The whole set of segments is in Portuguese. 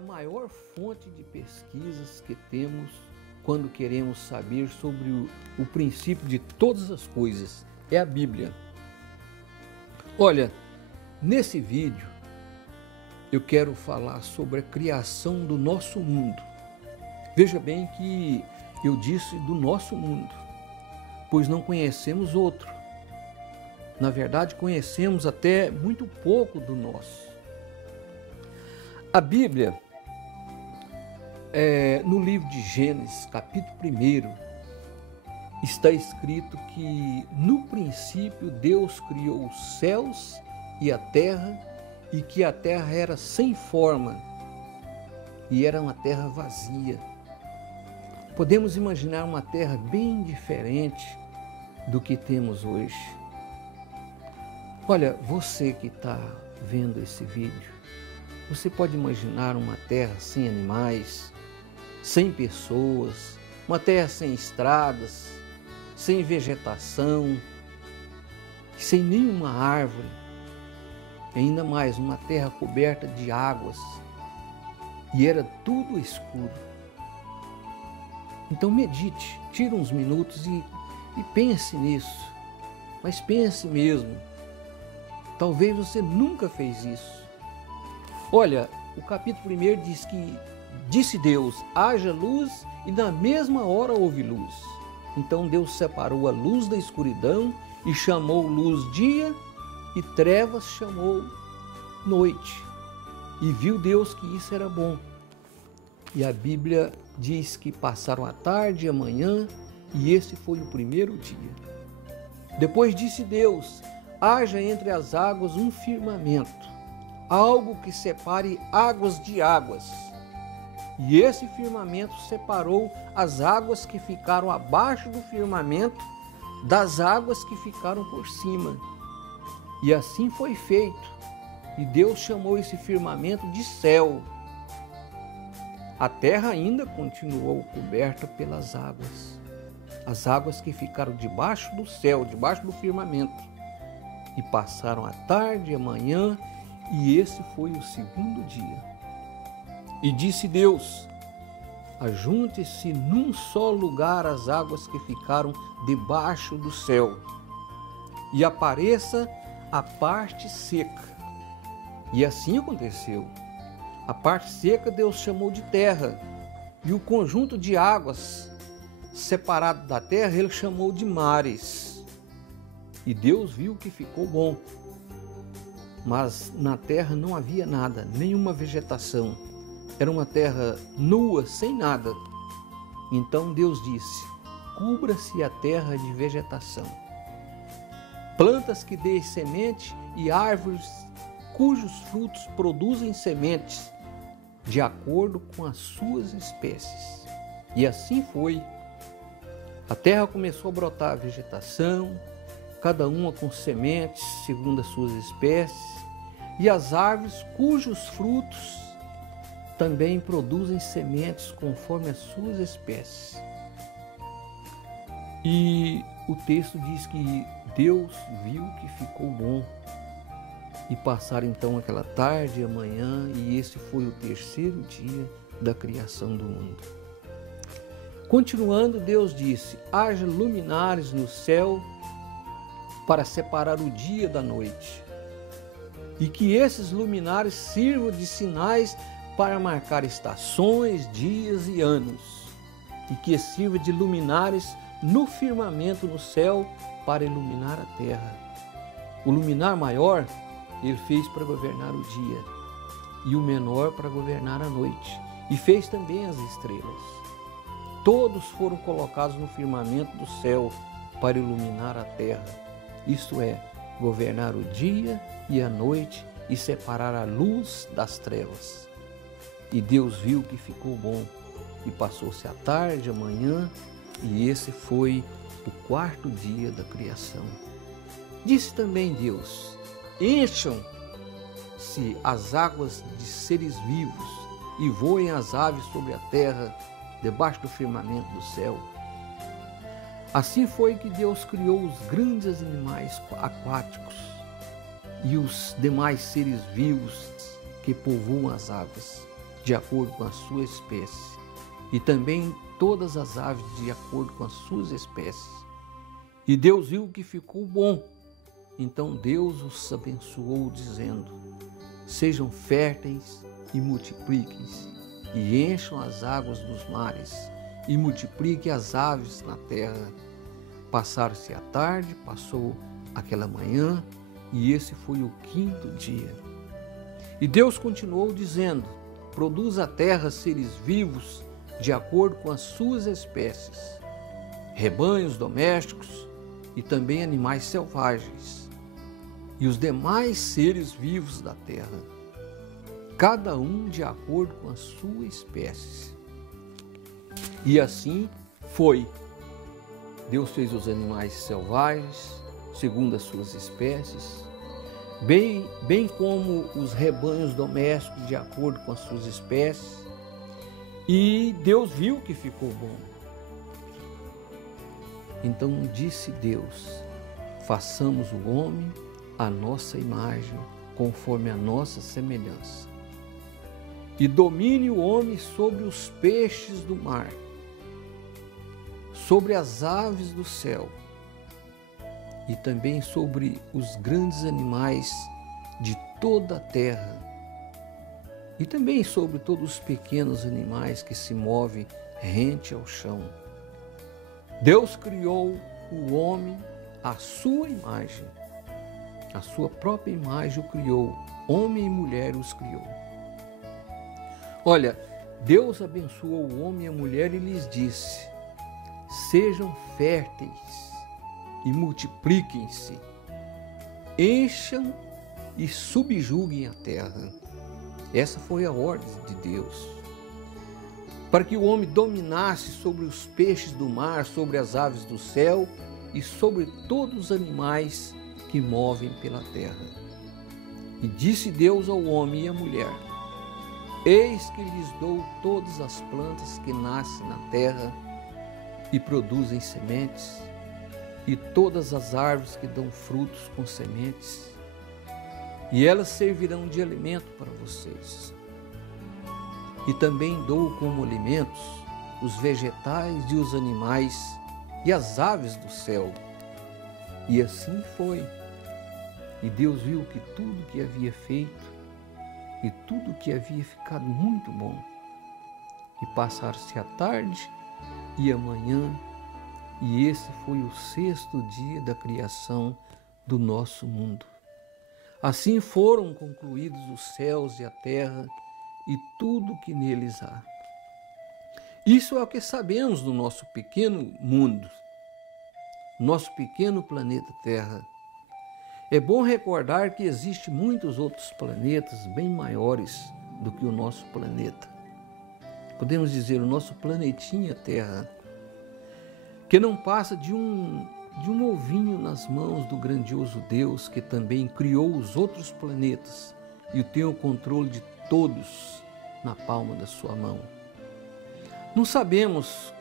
a maior fonte de pesquisas que temos quando queremos saber sobre o princípio de todas as coisas. É a Bíblia. Olha, nesse vídeo eu quero falar sobre a criação do nosso mundo. Veja bem que eu disse do nosso mundo, pois não conhecemos outro. Na verdade, conhecemos até muito pouco do nosso. A Bíblia, no livro de Gênesis, capítulo 1, está escrito que no princípio Deus criou os céus e a terra, e que a terra era sem forma e era uma terra vazia. Podemos imaginar uma terra bem diferente do que temos hoje. Olha, você que está vendo esse vídeo, você pode imaginar uma terra sem animais, sem pessoas, uma terra sem estradas, sem vegetação, sem nenhuma árvore, ainda mais uma terra coberta de águas, e era tudo escuro. Então medite, tire uns minutos e pense nisso, mas pense mesmo. Talvez você nunca fez isso. Olha, o capítulo 1 diz que disse Deus, haja luz, e na mesma hora houve luz. Então Deus separou a luz da escuridão e chamou luz dia, e trevas chamou noite. E viu Deus que isso era bom. E a Bíblia diz que passaram a tarde e a manhã, e esse foi o primeiro dia. Depois disse Deus, haja entre as águas um firmamento, algo que separe águas de águas. E esse firmamento separou as águas que ficaram abaixo do firmamento das águas que ficaram por cima. E assim foi feito. E Deus chamou esse firmamento de céu. A terra ainda continuou coberta pelas águas. As águas que ficaram debaixo do céu, debaixo do firmamento. E passaram a tarde e a manhã, e esse foi o segundo dia. E disse Deus, ajunte-se num só lugar as águas que ficaram debaixo do céu, e apareça a parte seca. E assim aconteceu. A parte seca Deus chamou de terra, e o conjunto de águas separado da terra ele chamou de mares. E Deus viu que ficou bom. Mas na terra não havia nada, nenhuma vegetação. Era uma terra nua, sem nada. Então Deus disse, cubra-se a terra de vegetação. Plantas que dêem semente e árvores cujos frutos produzem sementes, de acordo com as suas espécies. E assim foi. A terra começou a brotar vegetação, cada uma com sementes segundo as suas espécies, e as árvores cujos frutos também produzem sementes conforme as suas espécies. E o texto diz que Deus viu que ficou bom. E passaram então aquela tarde e a manhã, e esse foi o terceiro dia da criação do mundo. Continuando, Deus disse, haja luminares no céu para separar o dia da noite, e que esses luminares sirvam de sinais para marcar estações, dias e anos, e que sirva de luminares no firmamento no céu para iluminar a terra. O luminar maior ele fez para governar o dia, e o menor para governar a noite, e fez também as estrelas. Todos foram colocados no firmamento do céu para iluminar a terra, isto é, governar o dia e a noite e separar a luz das trevas. E Deus viu que ficou bom, e passou-se a tarde, a manhã, e esse foi o quarto dia da criação. Disse também Deus, encham-se as águas de seres vivos e voem as aves sobre a terra, debaixo do firmamento do céu. Assim foi que Deus criou os grandes animais aquáticos e os demais seres vivos que povoam as águas, de acordo com a sua espécie, e também todas as aves de acordo com as suas espécies. E Deus viu que ficou bom. Então Deus os abençoou, dizendo: sejam férteis e multipliquem-se, e encham as águas dos mares, e multipliquem as aves na terra. Passaram-se a tarde, passou aquela manhã, e esse foi o 5º dia. E Deus continuou dizendo: produz a terra seres vivos de acordo com as suas espécies, rebanhos domésticos e também animais selvagens, e os demais seres vivos da terra, cada um de acordo com a sua espécie. E assim foi. Deus fez os animais selvagens, segundo as suas espécies, bem como os rebanhos domésticos, de acordo com as suas espécies. E Deus viu que ficou bom. Então disse Deus: façamos o homem à nossa imagem, conforme a nossa semelhança. E domine o homem sobre os peixes do mar, sobre as aves do céu, e também sobre os grandes animais de toda a terra, e também sobre todos os pequenos animais que se movem rente ao chão. Deus criou o homem à sua imagem, a sua própria imagem o criou, homem e mulher os criou. Olha, Deus abençoou o homem e a mulher e lhes disse: sejam férteis e multipliquem-se, encham e subjuguem a terra. Essa foi a ordem de Deus, para que o homem dominasse sobre os peixes do mar, sobre as aves do céu e sobre todos os animais que movem pela terra. E disse Deus ao homem e à mulher: eis que lhes dou todas as plantas que nascem na terra e produzem sementes, e todas as árvores que dão frutos com sementes, e elas servirão de alimento para vocês. E também dou como alimentos os vegetais e os animais e as aves do céu. E assim foi. E Deus viu que tudo que havia feito, e tudo que havia ficado muito bom. E passaram-se a tarde e a manhã, e esse foi o 6º dia da criação do nosso mundo. Assim foram concluídos os céus e a terra e tudo que neles há. Isso é o que sabemos do nosso pequeno mundo, nosso pequeno planeta Terra. É bom recordar que existem muitos outros planetas bem maiores do que o nosso planeta. Podemos dizer, o nosso planetinha Terra, que não passa de um ovinho nas mãos do grandioso Deus, que também criou os outros planetas e tem o controle de todos na palma da sua mão. Não sabemos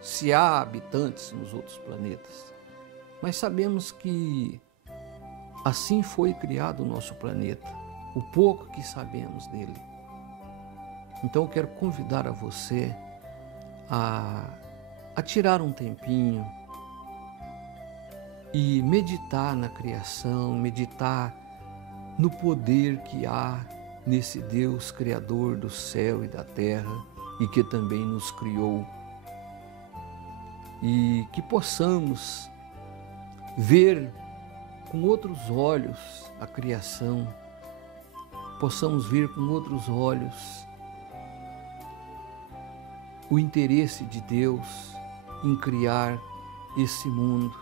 se há habitantes nos outros planetas, mas sabemos que assim foi criado o nosso planeta, o pouco que sabemos dele. Então eu quero convidar a você a tirar um tempinho e meditar na criação, meditar no poder que há nesse Deus Criador do céu e da terra e que também nos criou. E que possamos ver com outros olhos a criação, possamos ver com outros olhos o interesse de Deus em criar esse mundo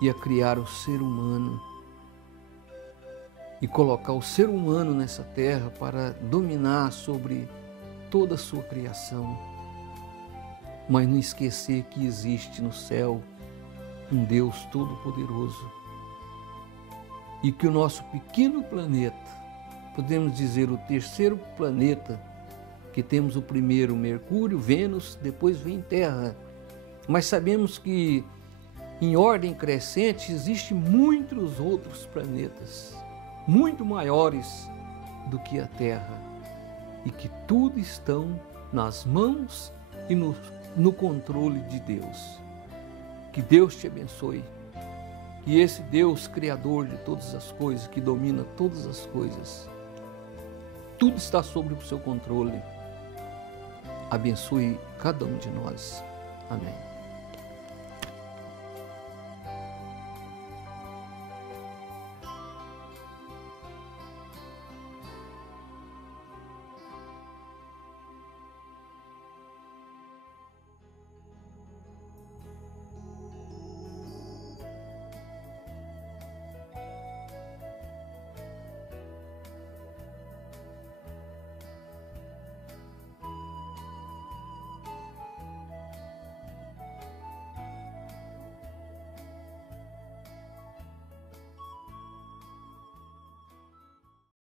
e a criar o ser humano e colocar o ser humano nessa terra para dominar sobre toda a sua criação, mas não esquecer que existe no céu um Deus Todo-Poderoso e que o nosso pequeno planeta, podemos dizer o 3º planeta, que temos o primeiro Mercúrio, Vênus, depois vem Terra, mas sabemos que em ordem crescente existem muitos outros planetas, muito maiores do que a Terra. e que tudo estão nas mãos e no controle de Deus. Que Deus te abençoe. Que esse Deus, Criador de todas as coisas, que domina todas as coisas, tudo está sob o seu controle, abençoe cada um de nós. Amém.